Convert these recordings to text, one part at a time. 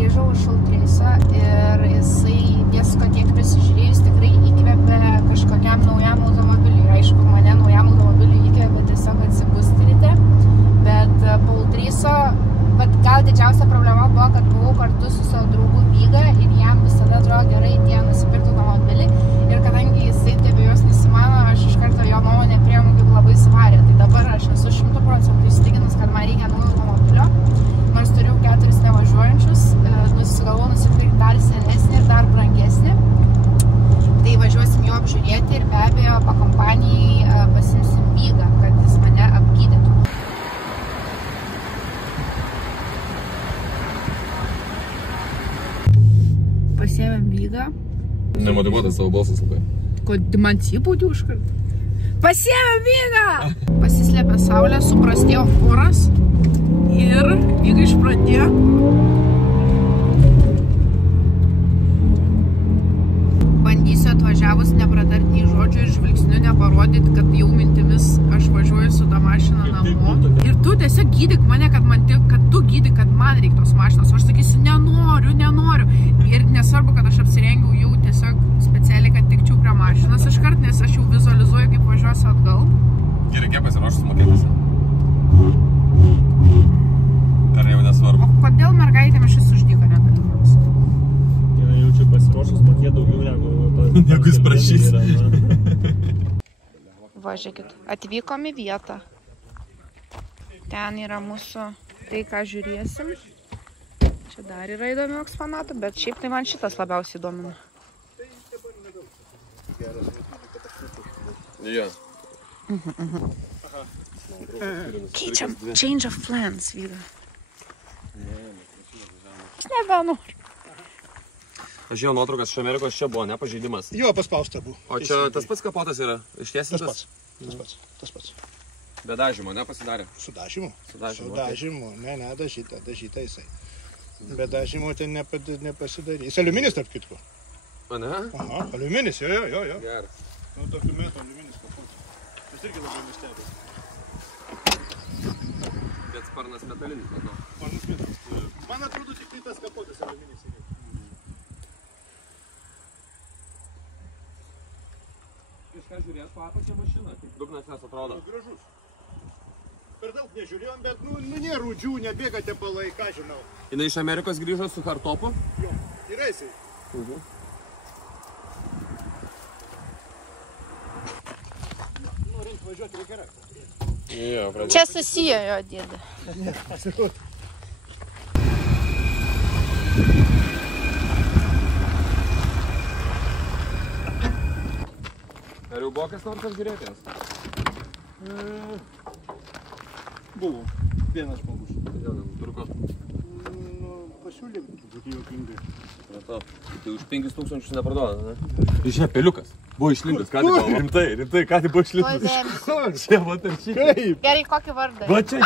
grįžau iš Ultreiso ir jisai visko tiek prisižiūrėjus tikrai įkvėpė kažkokiam naujam automobiliui. Aišku, mane naujam automobiliui įkvėpė tiesiog atsibusti ryte, bet po Ultreiso gal didžiausia problema buvo, kad buvau kartu su savo draugu Vyga ir jam visada atrodo gerai tie nusipirkti automobilį ir kadangi jisai taip jos nesimano, aš iš karto jo nuomonę priėmu kaip labai svarę. Tai dabar aš esu 100% įsitikinus, kad man reikia naujo automobilio, nors turiu 4 nevažiuojančius, susigalvojau nusipirkti dar senesnį ir dar brangesnį. Tai važiuosim jo apžiūrėti ir be abejo po kompanijai pasimsim Vygą, kad jis mane apgydytų. Pasiėmėm Vygą. Nemotyvuotas savo balsas labai. Kad man įpūdė užkart. Pasiėmėm Vygą! Pasislėpė saulė, suprastėjo oras ir Vyga išpradėjo. Bandysiu atvažiavus nepratart nei žodžio ir žvilgsniu neparodyti, kad jau mintimis aš važiuoju su tą mašiną namo. Ir tu tiesiog gydyk mane, kad tu gydyk, kad man reikia tos mašinos. Aš sakysiu, nenoriu. Ir nesvarbu, kad aš apsirengiau jau tiesiog specialiai, kad tikčiau prie mašinos iškart, nes aš jau vizualizuoju, kaip važiuosiu atgal. Gerai, kiek pasiruošus mokėtasi? Ar jau nesvarbu? O kodėl mergaitėm šis uždyko nedalyvaus? Jaučiu pasiruošus mokėti daugiau negu jis prašys. Va, žiūrėkit, atvykom į vietą. Ten yra mūsų tai, ką žiūrėsim. Čia dar yra įdomių eksponatų, bet šiaip tai man šitas labiausiai įdomina. Jo. Keičiam, change of plans, Vyga. Aš nebenoriu. Aš žiūrėjau nuotraukas iš Amerikos, čia buvo, ne, pažeidimas. Jo, paspausta buvo. O čia tas pats kapotas yra, ištiesintas? Tas pats. Be dažymo, ne, pasidarė? Su dažymu. Su dažymu, Ne, dažyta jisai. Be dažymo ten nepasidarys. Aliuminis, tarp kitko. O ne? Aha, aliuminis, jo. Geras. Nu, tokiu metu aliuminis kapotas. Jis irgi labai nustebė. Bet sparnas metalinis, matau. Sparnas metalinis. Man atrodo, tik tai tas kapotas aliuminis yra. Kažką žiūrės po apačią mašiną, kaip dugnas nes atrodo. Gražus. Per daug nežiūrėjom, bet nėra rūdžių, nebėga tepalai, ką žinau. Jinai iš Amerikos grįžo su hardtopu? Jo, yra jisai. Norint važiuoti reikia rasti. Čia susiję jo dėdė. Ne, pasiruot. Ar jau buvo kas nors apžiūrėtės? Buvo. Vienas žmogus. Kodėl nenupirko? Pasiūlė būti juokingai. Tai už 5000 neparduoda, ne? Iš čia peliukas. Buvo išlindęs, ką tai buvo? Rimtai, ką tai buvo išlindęs? Čia, vat ir šį. Kaip? Gerai, kokį vardą? Va čia.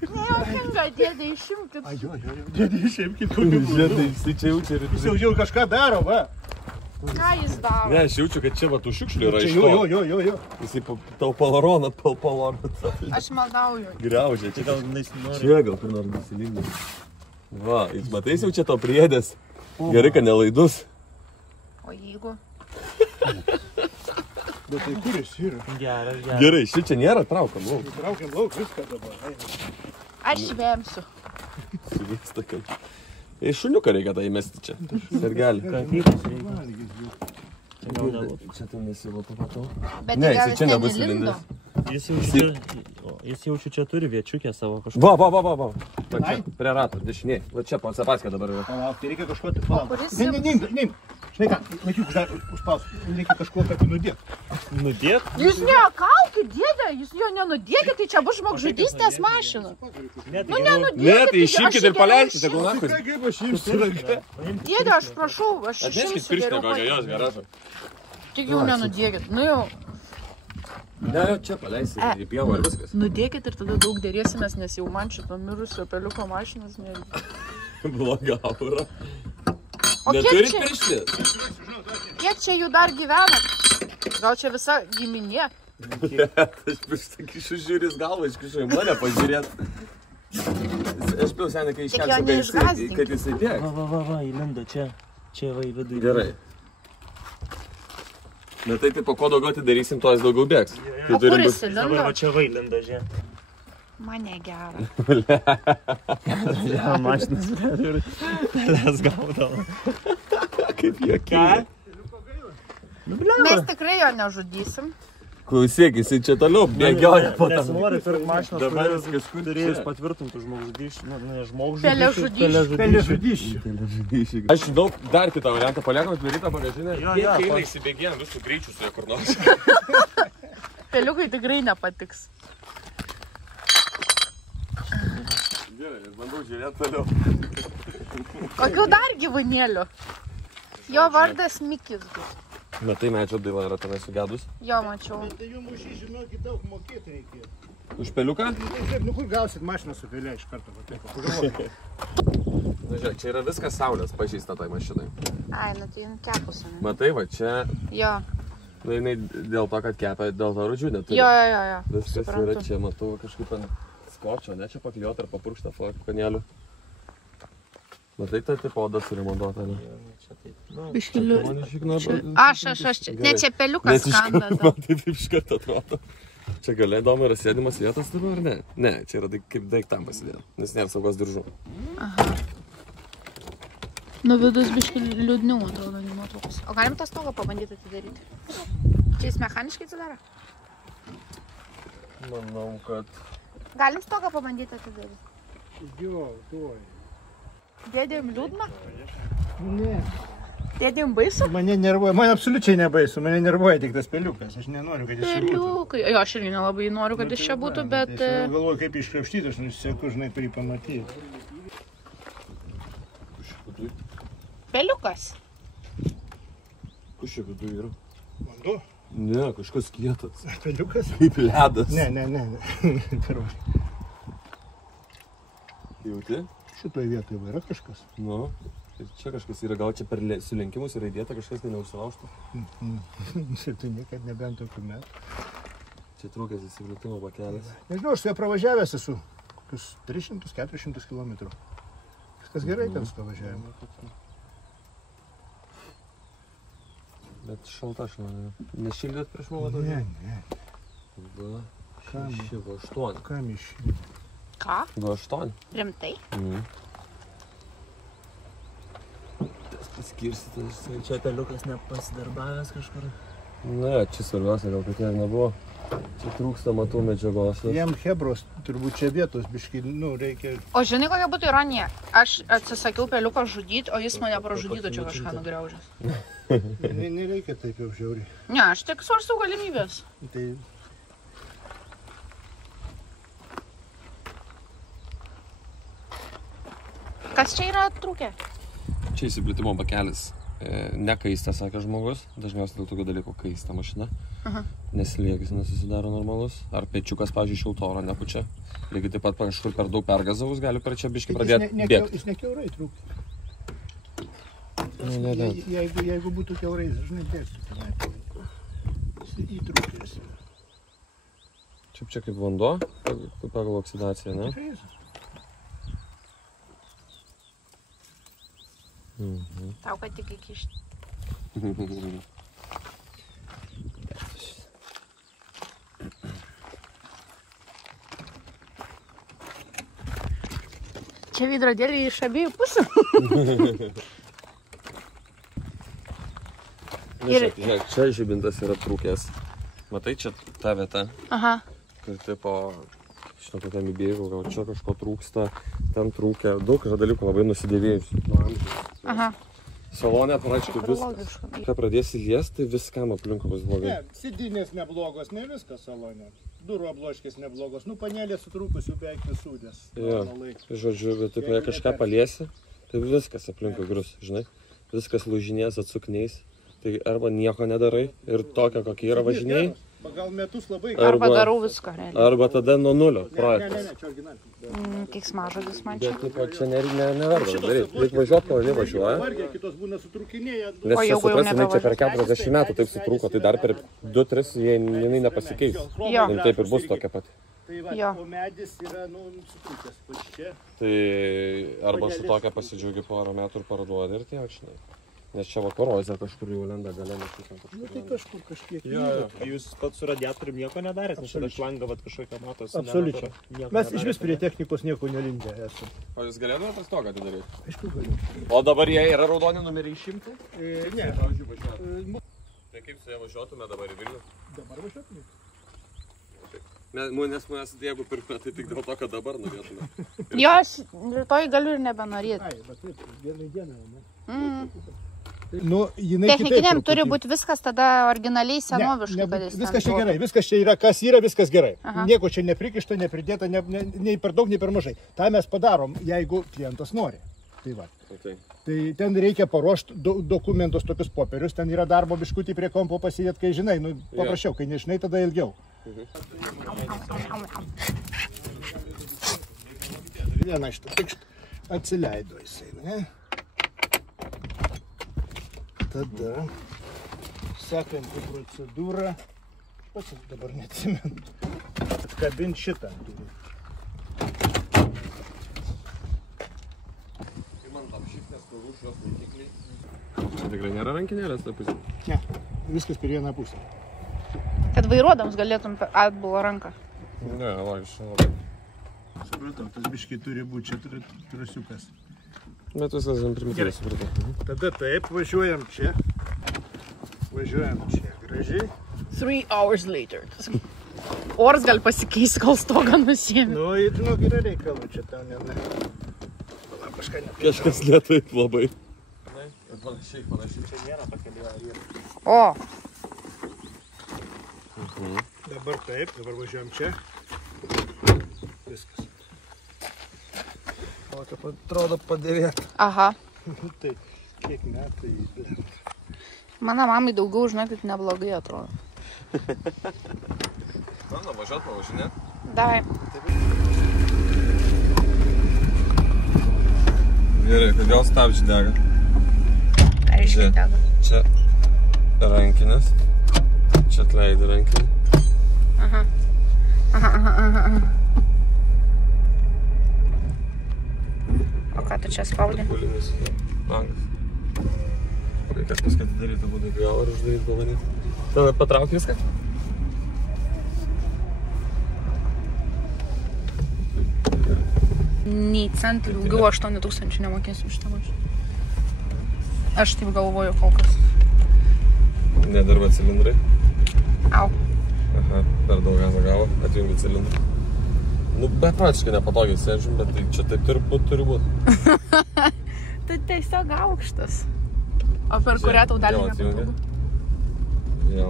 Nejuokinga, dėdė, išimkit. Jo, dėdė išimkit. Žiedai, jisai čia jaučia ir... Jis jau kažką daro, va. Ką jis daro? Ne, aš jaučiu, kad čia va tų šiukšlių yra iš to. Jo. Jisai tau palaroną. Aš maldauju. Griaužia. Čia gal nesinori. Čia gal kur nors nusilingai. Va, jis matais jau čia to priedės. Gerai, kad nelaidus. O jeigu? Bet tai kur jis yra? Geras. Gerai, čia nėra, traukiam lauk. Traukiam lauk viską dabar. Aš švemsiu. Suvyksta, kad... Į šuniuką reikia tą įmesti čia. Sergelį. Kankytas reikia. Čia gal nebūtų. Čia ten nesilotų matau. Bet Ne, gal jisai čia nebus įlindęs. Jis jaučiu čia turi viečiukę savo kažką. Va. Čia, prie rato, dešiniai. Va čia, po Sebaskė dabar yra. Palauk, tai reikia kažko... Palauk. kuris... Ne. Žinai ką, laikyk užspaus. Reikia kažko tokį nudėt. Nudėt? Jūs neakaukit, dėdė, jūs jo nenudėkit, tai čia bus žmogžudystės mašina. Nu nenudėkit. Ne, tai išimkit ir paleidkit, jeigu nakui. Kaip aš imsiu? Dėdė, aš prašau, aš Atneškit išimsiu pirštinę geriau kokią, pati. jos garažą. Tik jau nenudėkit, nu jau. Ne, čia paleisi į pievą ir viskas. Nudėkit ir tada daug dėrėsimės, nes jau man šito mirusio peliuko mašinas nereikia. Bloga aura. O Neturit pirštis? kiek čia jų dar gyvena? Gal čia visa giminė? Aš pirštą kišu žiūris galvą, iškišu į mane pažiūrėt. Aš bijau seniai, kai Tik jo iškelsiu, neišgąsdink. kad jisai bėgs. Va, įlindo čia. Čia va į vidų. Gerai. Bet tai po ko daugiau atidarysim, to jis daugiau bėgs. O kur jis Dabar įlindo? va čia va įlindo, žie. Mane gera. Ja, mašinas ir les gaudavo. Kaip jokia. Mes tikrai jo nežudysim. Klausyk, jisai čia toliau bėgioja po tam. Nesinori pirk mašinas, Dabar kurias jis kažkur turėjus čia. patvirtintų žmogžudyšių. Ne Peležudyšių. žmogžudyšių. Aš žinau dar kitą variantą, paliekam atvirytą bagažinę. Jo, Kiek jo, eina pa- įsibėgėjom visų greičių su jo kur nors. Peliukai tikrai nepatiks. Gerai, aš bandau žiūrėti toliau. Kokių dar gyvūnėlių? Jo vardas Mikis bus. Bet tai medžio daila yra tenai sugedus. Jo, mačiau. Tai jums už šį žinokit daug mokėti reikėjo. Už peliuką? Taip, nu kur gausit mašiną su pelė iš karto, va taip, pagalvokit. Na žiūrėk, čia yra viskas saulės pažįsta tai mašinai. Ai, nu tai kepus, ne? Matai, va čia, Jo, na jinai dėl to, kad kepia, dėl to rūdžių neturi. jo. Viskas suprantu. yra čia, matau kažkaip ant skočio, ne čia pakliuot ar papurkštą kanėlių. Matai, ta tipo oda suremontuota, ne? Biškiliu. Man išikna... Aš čia. Ne, čia peliukas skanda. Man taip iš karto atrodo. Čia galia įdomu yra sėdimas vietas dabar, ar ne? Ne, čia yra kaip daiktam pasidėti, nes nėra saugos diržų. Nu vidus biškiliu liūdniau atrodo, nei nuotraukos. O galim tą stogą pabandyti atidaryti? Čia jis mechaniškai atsidaro? Manau, kad... Galim stogą pabandyti atidaryti? Jo, tuoj. Dėdėm liūdna? Ne. Dėdėm baisu? Mane nervuoja, man absoliučiai nebaisu, mane nervuoja tik tas peliukas, aš nenoriu, kad jis čia būtų. Peliukai. Jo, aš irgi nelabai noriu, kad jis čia būtų, bet... Aš galvoju, kaip iškrapštyti, aš nusisieku, žinai, kurį pamatyti. Peliukas. Kas čia vidu yra? Vanduo? Ne, kažkas kietas. Peliukas? Kaip ledas. Ne. Jauti? Šitoj vietoje yra kažkas. Nu, ir čia kažkas yra, gal čia per sulenkimus yra įdėta kažkas, tai neužsilaužtų. Tai niekad nebent tokių metų. Čia trūkęs įsiglitimo bakelis. Nežinau, aš su juo pravažiavęs esu. 300-400 km. Viskas gerai ten su to važiavimu. Bet šalta aš manau. Nešildėt prieš malą? Ne. Va, Kam? 6, va 8. Kam iš? Ką? Va 8. Rimtai? Tas paskirstytas. Čia peliukas nepasidarbavęs kažkur. Ne, čia svarbiausia, gal kad jie nebuvo. Čia trūksta matų medžiagos. Jam hebros, turbūt čia vietos biškai, nu, reikia... O žinai, kokia būtų ironija? Aš atsisakiau peliuką žudyti, o jis mane pražudytų čia kažką nugriaužęs. Nereikia taip jau žiauriai. Ne, aš tik svarstau galimybės. Tai... Kas čia yra trūkę? Čia įsiplitimo bakelis. Nekaista, sakė žmogus. Dažniausiai dėl tokio dalyko kaista mašina. Nes liekis nesusidaro normalus. Ar pečiukas, pavyzdžiui, šilto oro nepučia. Lygiai taip pat kažkur per daug pergazavus gali per čia biškį pradėti bėgti. Jis ne kiaurai trūkė. Ne. Jeigu būtų kiaurai, žinai, bėgtų tenai. Jis įtrūkės. Čia kaip vanduo, pagal oksidaciją, ne? Tau, kad tik įkišti. Čia veidrodėliai iš abiejų pusių. Žiūrėk, čia žibintas yra trūkęs. Matai, čia ta vieta, Aha. kur tipo, žinau, kad ten įbėgau, gal čia kažko trūksta, ten trūkia, daug yra dalykų labai nusidėvėjusių. Aha. Salonė, praaiškiai, viskas. Kai pradėsi liesti, viskam aplinkui bus blogai. Ne, sėdynės neblogos, ne viskas salonė. Durų obloškės neblogos, nu panelės sutrūkusių beveik visų, nes Jo, žodžiu, bet taip, jei kažką paliesi, tai viskas aplinkui grus, žinai. Viskas lūžinės, atsukniais. Tai arba nieko nedarai ir tokia, kokia yra važinėjai. Gal metus labai... Arba darau viską, realiai. Arba tada nuo nulio projektas. Ne, čia originaliai. Keiksmažodis man čia. Bet tipo, čia neverta daryti. Reikia važiuoti, kol jie važiuoja. Vargiai, kitos būna sutrūkinėję. Nes O čia jeigu jau suprasi, jinai čia per nebevažiuosi? 40 metų taip sutrūko, tai dar per 2-3 jinai nepasikeis. Jo. Ir taip ir bus tokia pati. Tai va, Jo. o medis yra, sutrūkęs pas čia. Tai arba su tokia pasidžiaugi porą metų ir parduodi ir tiek, žinai. Nes čia vakaruose kažkur jau lenda gale, nes ten kažkur. Tai kažkiek. Jūs pats su radiatorium nieko nedarėt, nes tada šlangavat kažkokią matos. Absoliučiai. Mes iš vis prie technikos nieko nelindę esame. O jūs galėtumėte stogą atidaryti? Aišku, galiu. O dabar jie yra raudoni numeriai 100? Ne. Tai kaip su jie važiuotume dabar į Vilnių? Dabar važiuotume. Nes mes jeigu pirkime, tai tik dėl to, kad dabar norėtume. Jo, aš rytoj galiu ir nebenorėti. Ai, bet taip, vieną dieną, ne? Technikiniam turi būti viskas tada originaliai senoviškai. Viskas čia gerai, viskas čia yra, kas yra, viskas gerai. Nieko čia neprikišta, nepridėta, nei per daug, nei per mažai. Ta mes padarom, jeigu klientas nori. Tai va. Tai ten reikia paruošti dokumentus, tokius popierius, ten yra darbo biškutį prie kompo pasidėti, kai žinai, paprasčiau, kai nežinai, tada ilgiau. Vieną iš to tikšt atsileido jisai, ne? Tada sekanti procedūra, pats dabar neatsimenu, atkabinti šitą turi. Tikrai nėra rankinėlės, ta pusė? Ne, viskas per vieną pusę. Kad vairuodams galėtum atbulą ranką. Ne, va, iš labai. Supratau, tas biškiai turi būti čia trasiukas. Bet viskas gan primityviai, supratau. Tada taip, važiuojam čia. Važiuojam čia gražiai. 3 hours later. Oras gali pasikeisti, kol stogą nusiemi. Nu, žinok, yra reikalų čia tau, ne. Kažkas lėtai labai. Panašiai. Čia nėra tokia yra. O. Dabar taip, dabar važiuojam čia. Viskas. O, taip atrodo padėvėt. Aha. Tai kiek metai. Mano mamai daugiau, žinokit, neblogai atrodo. Na, važiuot, pavažinėt. Davai. Gerai, kodėl stabdžiai dega? Aiškiai dega. Čia rankinės. Čia atleidi rankinį. Aha. O ką tu čia spaudi? Pulinis langas. Reikės paskui atidaryti būdų galą ir uždaryti balanį. Tada patrauk viską. Nei centų daugiau 8000 nemokėsiu šitą mašiną. Aš taip galvoju kol kas. Nedirba cilindrai. Au. Aha, per daug gazą gavo, atjungi cilindrą. Nu, bet praktiškai nepatogiai sėdžiam, bet tai čia taip turi būt. Tu tiesiog aukštas. O per kurią tau dalį nepatogu? Jo.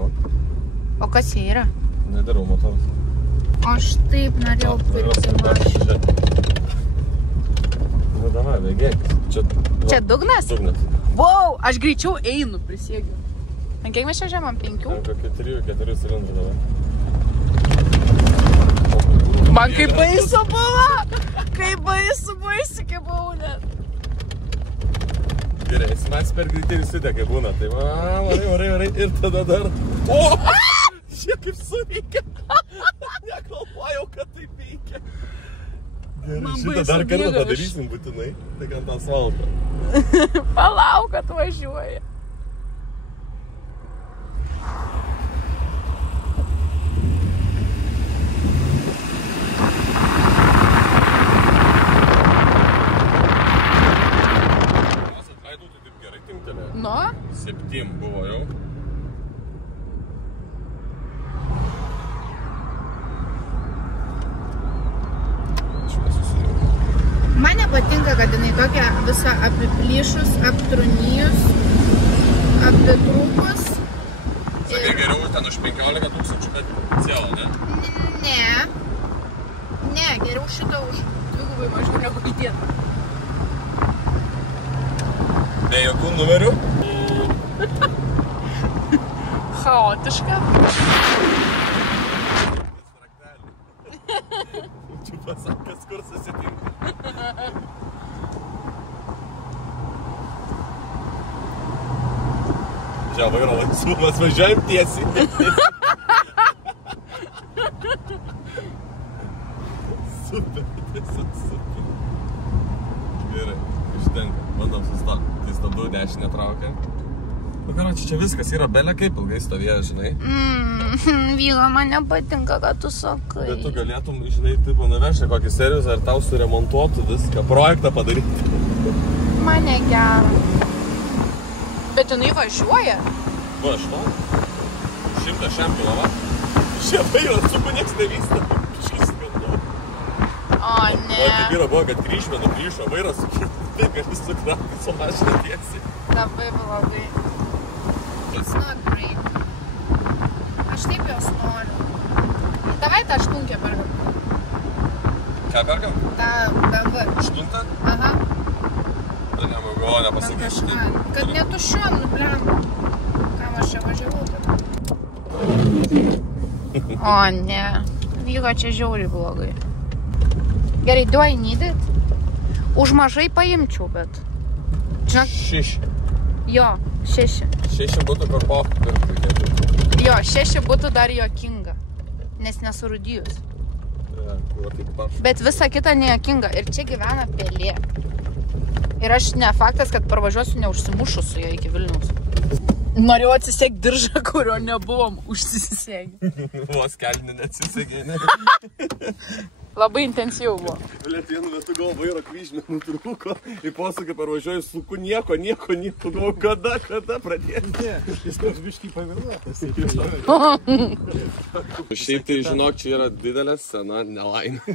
O kas jie yra? Nedarau motoras. Aš taip norėjau pirkti mašiną. Nu, davai, bėgėkis. Čia dugnas? Dugnas. Wow, aš greičiau einu, prisiegiu. Ant kiek mes čia žemam? 5? Ant kokį 3-4 cilindrų davai. Man kaip baisu buvo! Kaip baisu įsikibau net. Gerai, mes per greitai ir sudėkai būna. Tai varai. Ir tada dar... O! Šie kaip suveikia. Negalvojau, kad taip veikia. Gerai, šitą dar kartą padarysim būtinai. Tik ant asfalto. Palauk, kad važiuoja. Nu? 7 buvo jau. Man nepatinka, kad jinai tokia visa apiplyšus, aptrunijus, apitrūkus. Sakai, geriau ten už 15 000, bet cielo, ne? Ne, geriau šitą už dvigubai mažiau negu įdėt. Be jokių numerių? Chaotiška. Čia pasakas, kur susitinka. Žiabai yra laisvumas, važiuojam tiesiai. Gerai, ištenka, bandom sustoti. Tai stabdu, dešinę traukia. Nu, karoči, čia viskas yra belė kaip ilgai stovėjo, žinai. Vyga, man nepatinka, ką tu sakai. Bet tu galėtum, žinai, tipo nuvežti kokį servisą ir tau suremontuotų viską, projektą padaryti. Mane gera. Bet jinai važiuoja? Va, 100 kW. Šie vairas, su nieks nevyksta. Kažkas skandu. O, ne. O, kaip yra buvo, kad kryžmenų kryžo vairas, taip, kad jis sukrauti su mašina tiesiai. Labai blogai. It's not great. Aš taip jos noriu. Davai tą aštunkę perkam. Ką perkam? tą BMW. Aštuntą? Aha. Tai nemogu, nepasakysiu. Kad netuščiom, nublem. Kam aš čia važiavau tada? O, ne. Vyko čia žiauriai blogai. Gerai, do I need it? Už mažai paimčiau, bet... Žinok... 6. Jo, 6. 6 būtų per pofą. Jo, 6 būtų dar juokinga. Nes nesurudijus. Bet visa kita nejuokinga. Ir čia gyvena pelė. Ir aš ne faktas, kad parvažiuosiu neužsimušu su jo iki Vilniaus. Norėjau atsisėk diržą, kurio nebuvom užsisėgę. Vos kelnių neatsisėgė, ne? Labai intensyviau buvo. Blet, vienu metu gal vairo kryžmė nutrūko, į posūkį parvažiuoju, suku nieko, galvoju, kada pradėti. Ne, jis toks biškį pavėluotas. Šiaip tai, žinok, čia yra didelė scena, nelaimė.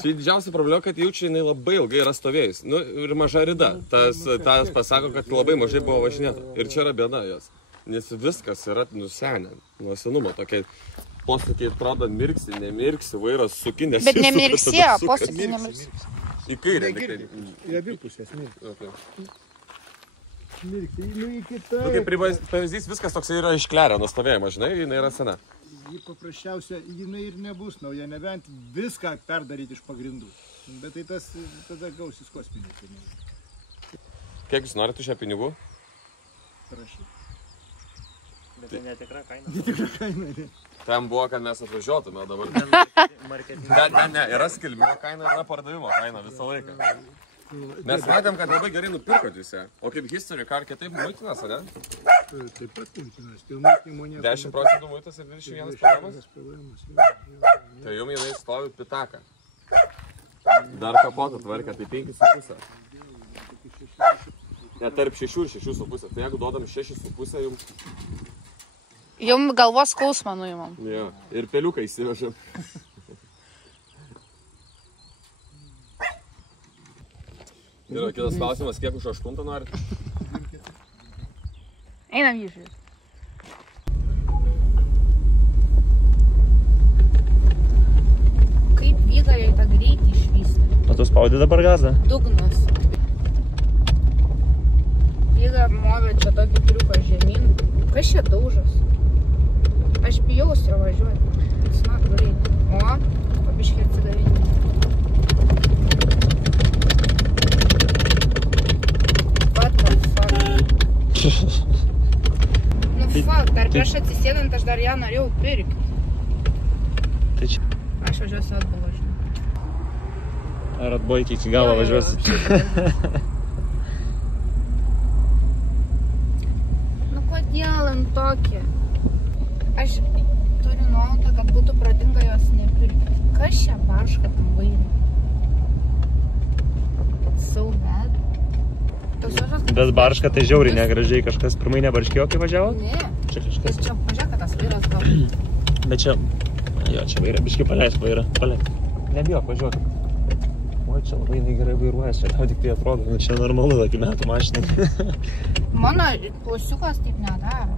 Čia didžiausia problema, kad jaučiu, jinai labai ilgai yra stovėjus. Nu, ir maža rida. Tas pasako, kad labai mažai buvo važinėta. Ir čia yra bėda jos. Nes viskas yra nusenę, nuo senumo. Tokia posūkiai atrodo mirksi, nemirksi, vairas suki, nes... Bet nemirksėjo, posūkiai nemirksėjo. Į kairę. Į abi pusės mirksi. Okay. Mirksi, nu į kitą. Nu, kaip pavyzdys, viskas toks yra išklerio nuo stovėjimo, žinai, jinai yra sena. Ji paprasčiausia, jinai ir nebus nauja, nebent viską perdaryti iš pagrindų. Bet tai tas tada gausis kosminį. Kiek jūs norite šią pinigų? Prašyti. Bet tai netikra kaina. Netikra kaina, ne. Ten buvo, kad mes atvažiuotume dabar. Ne, yra skilmimo kaina, yra pardavimo kaina visą laiką. Mes matėm, kad labai gerai nupirkot visi. O kaip History Car kitaip muitinas, ne? Taip pat muitinas. 10% muitas ir 21 PVM. Tai jums jinai stovi pitaka. Dar kapotą tvarka, tai 5,5. Ne, tarp 6 ir 6,5. Tai jeigu duodam 6,5 jums... Jums galvos skausmą nuimam. Jo, ir peliuką įsivežam. Yra kitas klausimas, kiek už 8 norit? Einam jį žiūrėti. Kaip Vyga jai tą greitį išvystė? O tu spaudi dabar gazą? Dugnas. Vyga movė čia tokį triuką žemyn. Kas čia daužas? Aš bijau su jo važiuoti. It's not great. O, pabiškiai atsidavinė. What the fuck? Nu fuck, dar prieš atsisėdant aš dar ją norėjau pirkti. Tai čia... Aš važiuosiu atgal, žinau. Ar atboiki iki galo važiuosi? Nu kodėl ant tokie? Aš turiu nuojautą, kad būtų pradinga jos nepirkti. Kas čia barška tam vairui? So bad. Bet barška tai žiauriai negražiai, kažkas pirmai nebarškėjo, kai važiavo? Ne. Čia kažkas. Čia pažiūrėk, kad tas vairas gal. Bet čia... Jo, čia vairą, biškai paleis vairą. Paleis. Nebijok, važiuok. O, čia labai gerai vairuojas, čia tau tik tai atrodo. Nu, čia normalu, tokių metų mašinai. Mano plosiukas taip nedaro.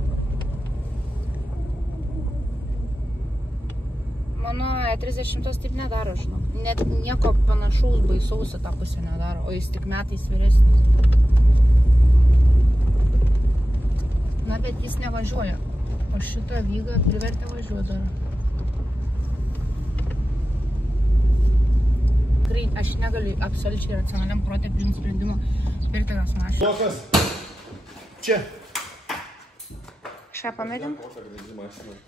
Mano E30 taip nedaro, žinau. Net nieko panašaus baisaus į tą pusę nedaro, o jis tik metais vyresnis. Na, bet jis nevažiuoja. O šitą Vygą privertė važiuoti dar. Tikrai, aš negaliu absoliučiai racionaliam protė priimti sprendimą pirkti tos mašinos. Tokas. Čia. Šią pamėdėm?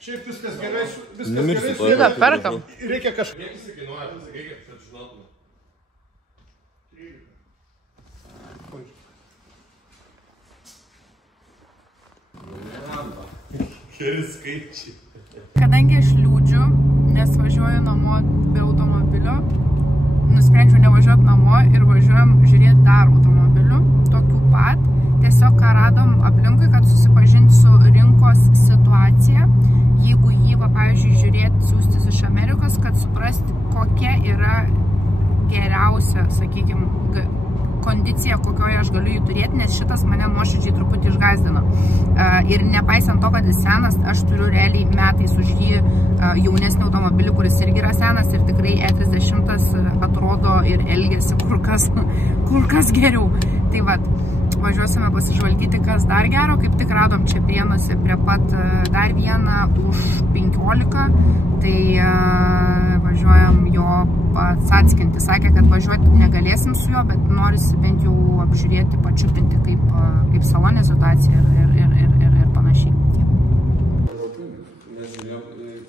Šiaip viskas gerai. Numirsi to. Vida, perkam. Reikia kažką. Kiek jis kainuoja, pasakykit, kad žinotume. Keli skaičiai. Kadangi aš liūdžiu, nes važiuoju namo be automobilio, nusprendžiau nevažiuoti namo ir važiuojam žiūrėti dar automobilių, tokių pat. Tiesiog ką radom aplinkui, kad susipažinti su rinkos situacija, jeigu jį, pavyzdžiui, žiūrėti, siūstis iš Amerikos, kad suprasti, kokia yra geriausia, sakykime, kondicija, kokioje aš galiu jį turėti, nes šitas mane nuoširdžiai truputį išgąsdino. Ir nepaisant to, kad jis senas, aš turiu realiai metais už jį jaunesnį automobilį, kuris irgi yra senas ir tikrai E30 atrodo ir elgiasi kur kas geriau. Tai vat, važiuosime pasižvalgyti, kas dar gero, kaip tik radom čia Prienuose prie pat dar vieną už 15, tai važiuojam jo pats atskinti. Sakė, kad važiuoti negalėsim su juo, bet norisi bent jau apžiūrėti, pačiupinti kaip salonė situacija ir panašiai. Mes žiūrėjom,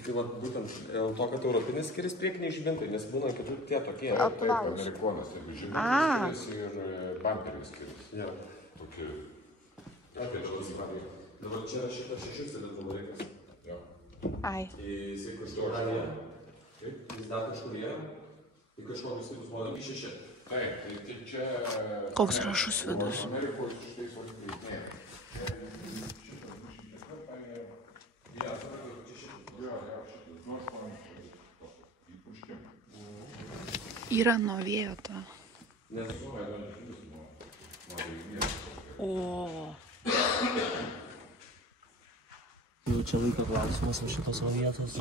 tai vat būtent dėl to, kad europinis skiriasi priekiniai žibintai, nes būna kitų tie tokie. Taip, amerikonas, jeigu žibintai skiriasi ir bamperis skiriasi. Tokie. Apie žalį. Dabar čia šitas 6 litrų laikas. Jo. Ai. Jisai kažkur jie. Jis dar kažkur jie. Į kažkokius kitus modelį 6. Taip, tai čia... Koks gražus vidus. Amerikos šitais valstybės. Yra nuo vėjo to. O. Jau čia laiko klausimas už šitos vietos.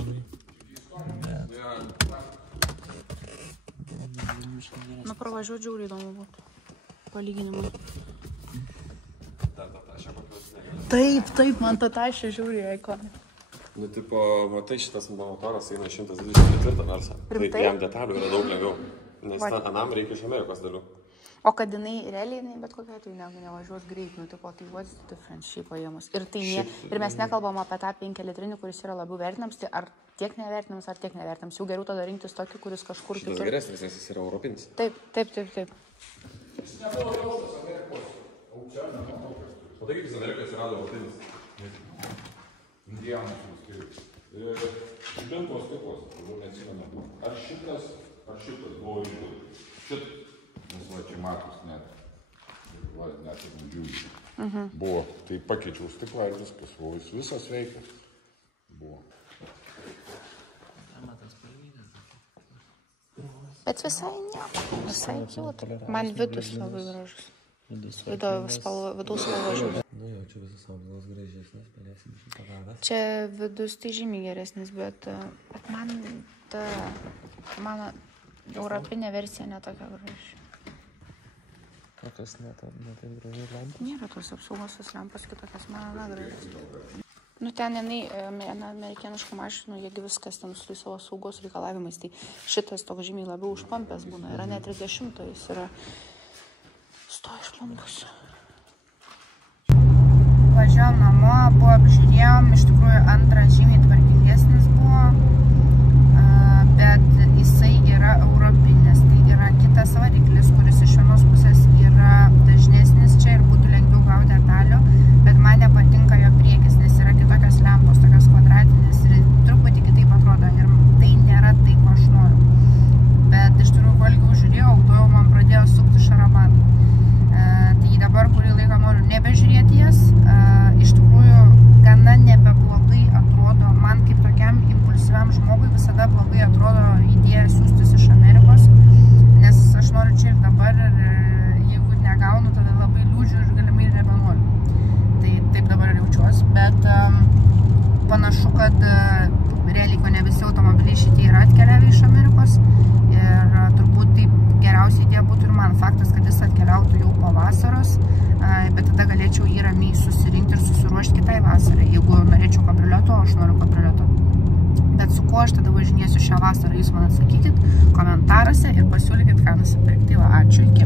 Nu, pravažiuoti žiauriai įdomu būtų. Palyginimai. Taip, man ta tašė žiauriai ikona. Nu, tipo, matai, šitas motoras eina 124 narsą. Tai jam detalių yra daug lengviau. Nes anam reikia iš Amerikos dalių. O kad jinai realiai, bet kokia atveju nevažiuos greit, nu, tipo, tai what's the difference šiaip paėmus. Ir mes nekalbam apie tą 5 litrinį, kuris yra labiau vertinams, tai ar tiek nevertinams, ar tiek nevertinams. Jau geriau tada rinktis tokį, kuris kažkur kitur. Šitas geresnis, nes jis yra europinis. Taip. Jis nebuvo jaustas Amerikos aukcioną nuotraukas. O tai kaip jis Amerikos atsirado europinis? Indianos valstybės. Žibintos stiklas, jau neatsimenu. Ar šitas buvo išdėlė. Šit, nes va čia matos net ir nudžiūdžiai. Buvo, tai pakeičiau stiklą ir viskas, buvo jis visas veikas. Buvo. Bet visai nieko, visai kiūtų. Man vidus labai gražus. Vidaus spalva žiūrė. Nu jau, čia visas apdalas gražesnis, galėsim šitą radas. Čia vidus tai žymiai geresnis, bet mano europinė versija netokia graži. Kokios netaip gražiai lempos? Nėra tos apsaugosios lempos kitokios, mano gražiai. Nu ten jinai, amerikieniškų mašinų, jiegi viskas ten su savo saugos reikalavimais, tai šitas toks žymiai labiau užpampęs būna, yra ne 30, jis yra 100 išpampus. Važiuojam namo, buvo apžiūrėjom, iš tikrųjų antras žymiai tvarkingesnis buvo, bet jisai yra europinis, tai yra kitas variklis, kuris iš vienos pusės yra dažnesnis čia ir būtų lengviau gauti detalių, bet man nepatinka jo priekis, nes yra kitokios lempos, tokios kvadratinės ir truputį kitaip atrodo ir tai nėra tai, ko aš noriu. Bet iš tikrųjų, kol ilgiau žiūrėjau, to jau man pradėjo sukti šarabaną. Tai dabar kurį laiką noriu nebežiūrėti jas, iš tikrųjų gana nebeblogai atrodo, man kaip tokiam impulsyviam žmogui visada blogai atrodo idėja siųstis iš Amerikos, nes aš noriu čia ir dabar ir jeigu negaunu, tada labai liūdžiu ir galimai ir nebenoriu. Tai taip dabar ir jaučiuosi, bet panašu, kad realiai ko ne visi automobiliai šitie yra atkeliavę iš Amerikos ir turbūt taip geriausia idėja būtų ir man faktas, kad jis atkeliautų jau po vasaros, bet tada galėčiau jį ramiai susirinkti ir susiruošti kitai vasarai. Jeigu norėčiau kabrioleto, aš noriu kabrioleto. Bet su kuo aš tada važinėsiu šią vasarą, jūs man atsakykit komentaruose ir pasiūlykit, ką nusipirkti. Tai va, ačiū, iki.